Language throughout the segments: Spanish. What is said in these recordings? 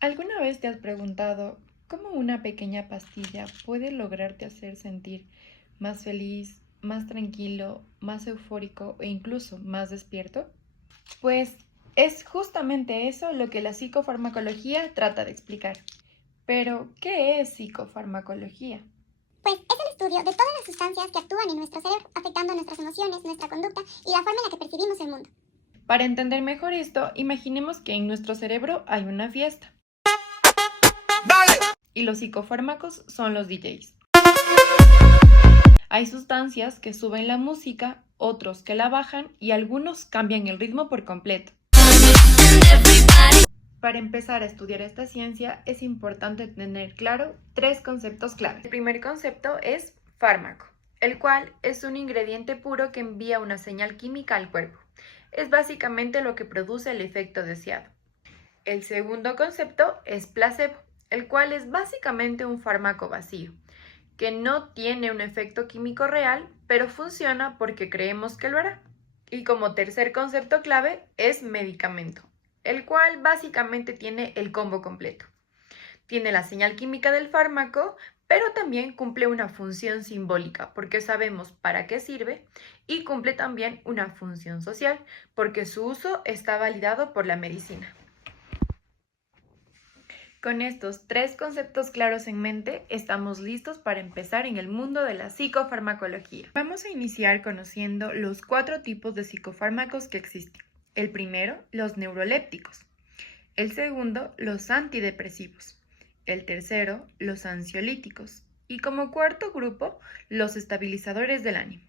¿Alguna vez te has preguntado cómo una pequeña pastilla puede lograrte hacer sentir más feliz, más tranquilo, más eufórico e incluso más despierto? Pues es justamente eso lo que la psicofarmacología trata de explicar. Pero, ¿qué es psicofarmacología? Pues es el estudio de todas las sustancias que actúan en nuestro cerebro, afectando nuestras emociones, nuestra conducta y la forma en la que percibimos el mundo. Para entender mejor esto, imaginemos que en nuestro cerebro hay una fiesta. ¡Dale! Y los psicofármacos son los DJs. Hay sustancias que suben la música, otros que la bajan y algunos cambian el ritmo por completo. Para empezar a estudiar esta ciencia es importante tener claro tres conceptos clave. El primer concepto es fármaco, el cual es un ingrediente puro que envía una señal química al cuerpo. Es básicamente lo que produce el efecto deseado. El segundo concepto es placebo, el cual es básicamente un fármaco vacío, que no tiene un efecto químico real, pero funciona porque creemos que lo hará. Y como tercer concepto clave es medicamento, el cual básicamente tiene el combo completo. Tiene la señal química del fármaco, pero también cumple una función simbólica, porque sabemos para qué sirve, y cumple también una función social, porque su uso está validado por la medicina. Con estos tres conceptos claros en mente, estamos listos para empezar en el mundo de la psicofarmacología. Vamos a iniciar conociendo los 4 tipos de psicofármacos que existen. El primero, los neurolépticos. El segundo, los antidepresivos. El tercero, los ansiolíticos. Y como cuarto grupo, los estabilizadores del ánimo.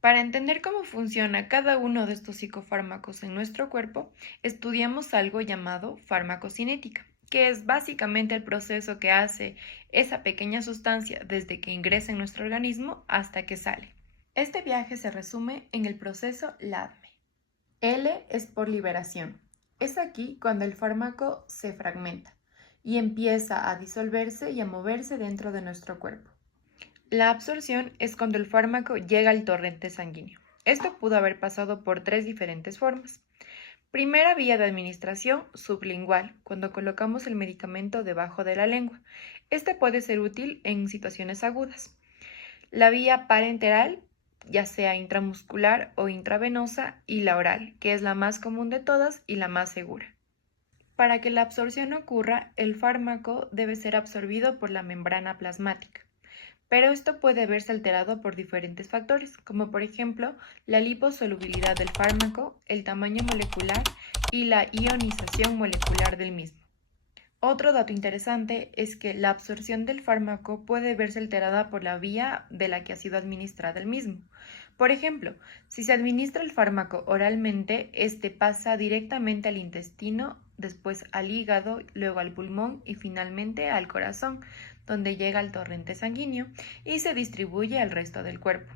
Para entender cómo funciona cada uno de estos psicofármacos en nuestro cuerpo, estudiamos algo llamado farmacocinética, que es básicamente el proceso que hace esa pequeña sustancia desde que ingresa en nuestro organismo hasta que sale. Este viaje se resume en el proceso LADME. L es por liberación. Es aquí cuando el fármaco se fragmenta y empieza a disolverse y a moverse dentro de nuestro cuerpo. La absorción es cuando el fármaco llega al torrente sanguíneo. Esto pudo haber pasado por 3 diferentes formas. Primera vía de administración, sublingual, cuando colocamos el medicamento debajo de la lengua. Este puede ser útil en situaciones agudas. La vía parenteral, ya sea intramuscular o intravenosa, y la oral, que es la más común de todas y la más segura. Para que la absorción ocurra, el fármaco debe ser absorbido por la membrana plasmática. Pero esto puede verse alterado por diferentes factores, como por ejemplo la liposolubilidad del fármaco, el tamaño molecular y la ionización molecular del mismo. Otro dato interesante es que la absorción del fármaco puede verse alterada por la vía de la que ha sido administrada el mismo. Por ejemplo, si se administra el fármaco oralmente, este pasa directamente al intestino, después al hígado, luego al pulmón y finalmente al corazón, donde llega al torrente sanguíneo y se distribuye al resto del cuerpo.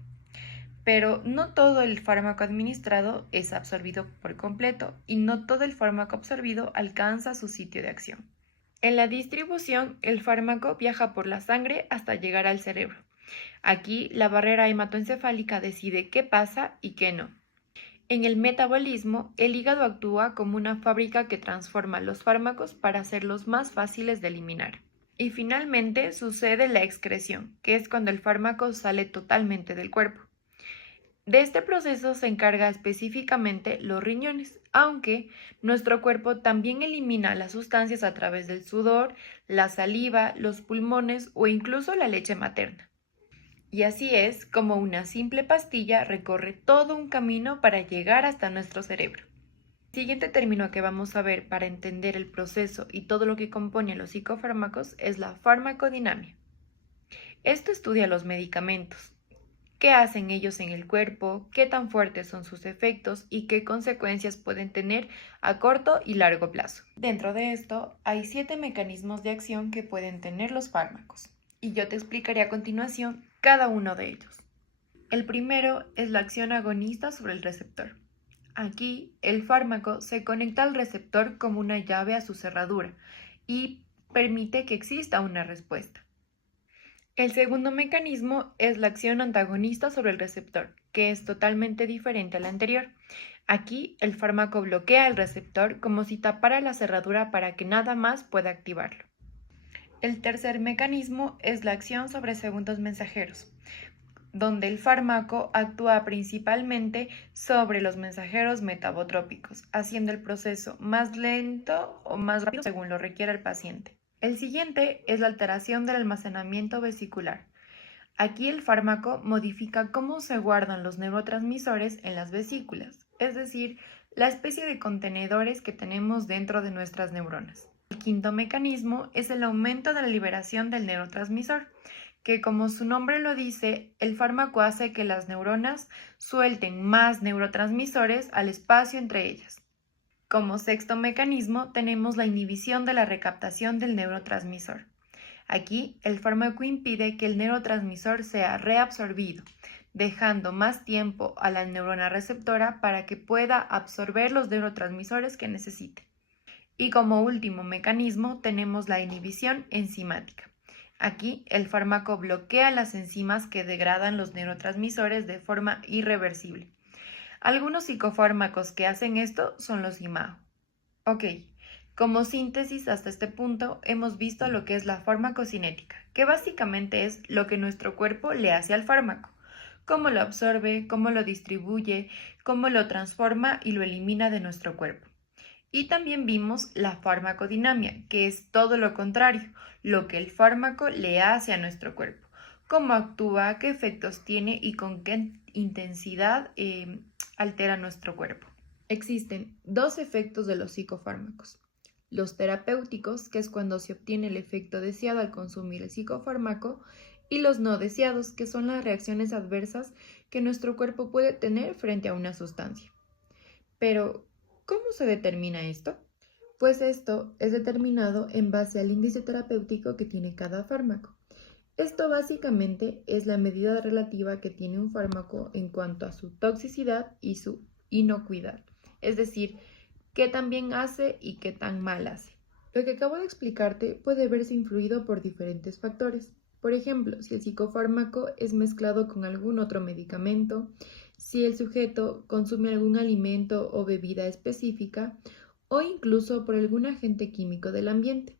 Pero no todo el fármaco administrado es absorbido por completo y no todo el fármaco absorbido alcanza su sitio de acción. En la distribución, el fármaco viaja por la sangre hasta llegar al cerebro. Aquí, la barrera hematoencefálica decide qué pasa y qué no. En el metabolismo, el hígado actúa como una fábrica que transforma los fármacos para hacerlos más fáciles de eliminar. Y finalmente sucede la excreción, que es cuando el fármaco sale totalmente del cuerpo. De este proceso se encarga específicamente los riñones, aunque nuestro cuerpo también elimina las sustancias a través del sudor, la saliva, los pulmones o incluso la leche materna. Y así es como una simple pastilla recorre todo un camino para llegar hasta nuestro cerebro. El siguiente término que vamos a ver para entender el proceso y todo lo que compone los psicofármacos es la farmacodinamia. Esto estudia los medicamentos, qué hacen ellos en el cuerpo, qué tan fuertes son sus efectos y qué consecuencias pueden tener a corto y largo plazo. Dentro de esto hay 7 mecanismos de acción que pueden tener los fármacos y yo te explicaré a continuación cada uno de ellos. El primero es la acción agonista sobre el receptor. Aquí el fármaco se conecta al receptor como una llave a su cerradura y permite que exista una respuesta. El segundo mecanismo es la acción antagonista sobre el receptor, que es totalmente diferente al anterior. Aquí el fármaco bloquea el receptor como si tapara la cerradura para que nada más pueda activarlo. El tercer mecanismo es la acción sobre segundos mensajeros, donde el fármaco actúa principalmente sobre los mensajeros metabotrópicos, haciendo el proceso más lento o más rápido según lo requiera el paciente. El siguiente es la alteración del almacenamiento vesicular. Aquí el fármaco modifica cómo se guardan los neurotransmisores en las vesículas, es decir, la especie de contenedores que tenemos dentro de nuestras neuronas. El quinto mecanismo es el aumento de la liberación del neurotransmisor, que como su nombre lo dice, el fármaco hace que las neuronas suelten más neurotransmisores al espacio entre ellas. Como sexto mecanismo tenemos la inhibición de la recaptación del neurotransmisor. Aquí, el fármaco impide que el neurotransmisor sea reabsorbido, dejando más tiempo a la neurona receptora para que pueda absorber los neurotransmisores que necesite. Y como último mecanismo tenemos la inhibición enzimática. Aquí, el fármaco bloquea las enzimas que degradan los neurotransmisores de forma irreversible. Algunos psicofármacos que hacen esto son los IMAO. Ok. Como síntesis, hasta este punto hemos visto lo que es la farmacocinética, que básicamente es lo que nuestro cuerpo le hace al fármaco, cómo lo absorbe, cómo lo distribuye, cómo lo transforma y lo elimina de nuestro cuerpo. Y también vimos la farmacodinamia, que es todo lo contrario, lo que el fármaco le hace a nuestro cuerpo, cómo actúa, qué efectos tiene y con qué intensidad altera nuestro cuerpo. Existen dos efectos de los psicofármacos. Los terapéuticos, que es cuando se obtiene el efecto deseado al consumir el psicofármaco, y los no deseados, que son las reacciones adversas que nuestro cuerpo puede tener frente a una sustancia. Pero, ¿cómo se determina esto? Pues esto es determinado en base al índice terapéutico que tiene cada fármaco. Esto básicamente es la medida relativa que tiene un fármaco en cuanto a su toxicidad y su inocuidad, es decir, qué tan bien hace y qué tan mal hace. Lo que acabo de explicarte puede verse influido por diferentes factores. Por ejemplo, si el psicofármaco es mezclado con algún otro medicamento, si el sujeto consume algún alimento o bebida específica, o incluso por algún agente químico del ambiente.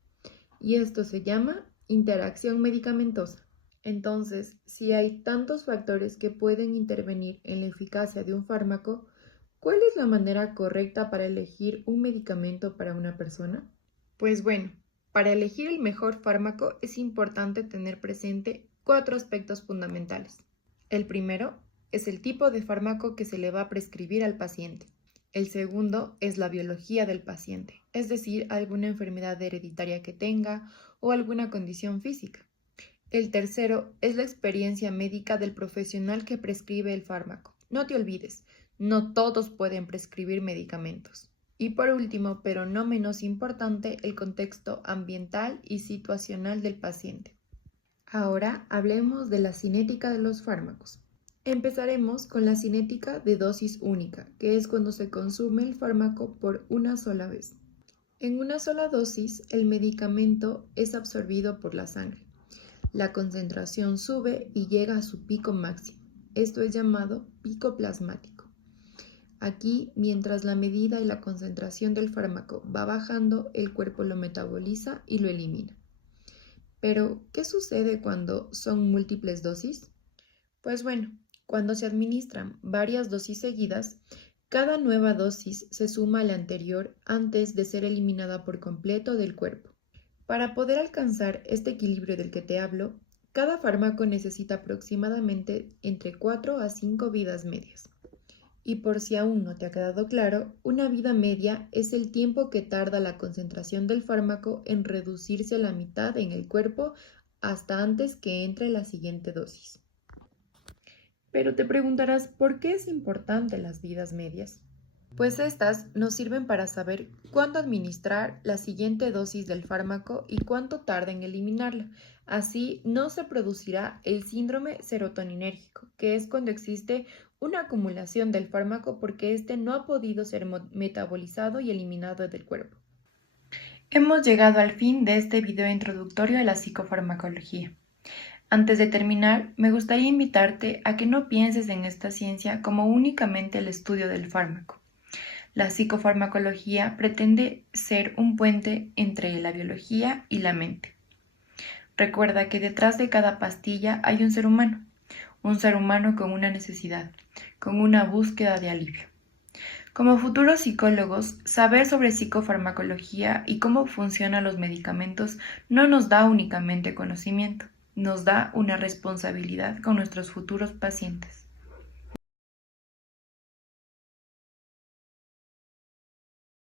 Y esto se llama interacción medicamentosa. Entonces, si hay tantos factores que pueden intervenir en la eficacia de un fármaco, ¿cuál es la manera correcta para elegir un medicamento para una persona? Pues bueno, para elegir el mejor fármaco es importante tener presente 4 aspectos fundamentales. El primero es el tipo de fármaco que se le va a prescribir al paciente. El segundo es la biología del paciente, es decir, alguna enfermedad hereditaria que tenga o alguna condición física. El tercero es la experiencia médica del profesional que prescribe el fármaco. No te olvides, no todos pueden prescribir medicamentos. Y por último, pero no menos importante, el contexto ambiental y situacional del paciente. Ahora hablemos de la cinética de los fármacos. Empezaremos con la cinética de dosis única, que es cuando se consume el fármaco por una sola vez. En una sola dosis, el medicamento es absorbido por la sangre. La concentración sube y llega a su pico máximo. Esto es llamado pico plasmático. Aquí, mientras la medida y la concentración del fármaco va bajando, el cuerpo lo metaboliza y lo elimina. Pero, ¿qué sucede cuando son múltiples dosis? Pues bueno, cuando se administran varias dosis seguidas, cada nueva dosis se suma a la anterior antes de ser eliminada por completo del cuerpo. Para poder alcanzar este equilibrio del que te hablo, cada fármaco necesita aproximadamente entre 4 a 5 vidas medias. Y por si aún no te ha quedado claro, una vida media es el tiempo que tarda la concentración del fármaco en reducirse a la mitad en el cuerpo hasta antes que entre la siguiente dosis. Pero te preguntarás, ¿por qué es importante las vidas medias? Pues estas nos sirven para saber cuándo administrar la siguiente dosis del fármaco y cuánto tarda en eliminarla. Así no se producirá el síndrome serotoninérgico, que es cuando existe una acumulación del fármaco porque éste no ha podido ser metabolizado y eliminado del cuerpo. Hemos llegado al fin de este video introductorio a la psicofarmacología. Antes de terminar, me gustaría invitarte a que no pienses en esta ciencia como únicamente el estudio del fármaco. La psicofarmacología pretende ser un puente entre la biología y la mente. Recuerda que detrás de cada pastilla hay un ser humano con una necesidad, con una búsqueda de alivio. Como futuros psicólogos, saber sobre psicofarmacología y cómo funcionan los medicamentos no nos da únicamente conocimiento, nos da una responsabilidad con nuestros futuros pacientes.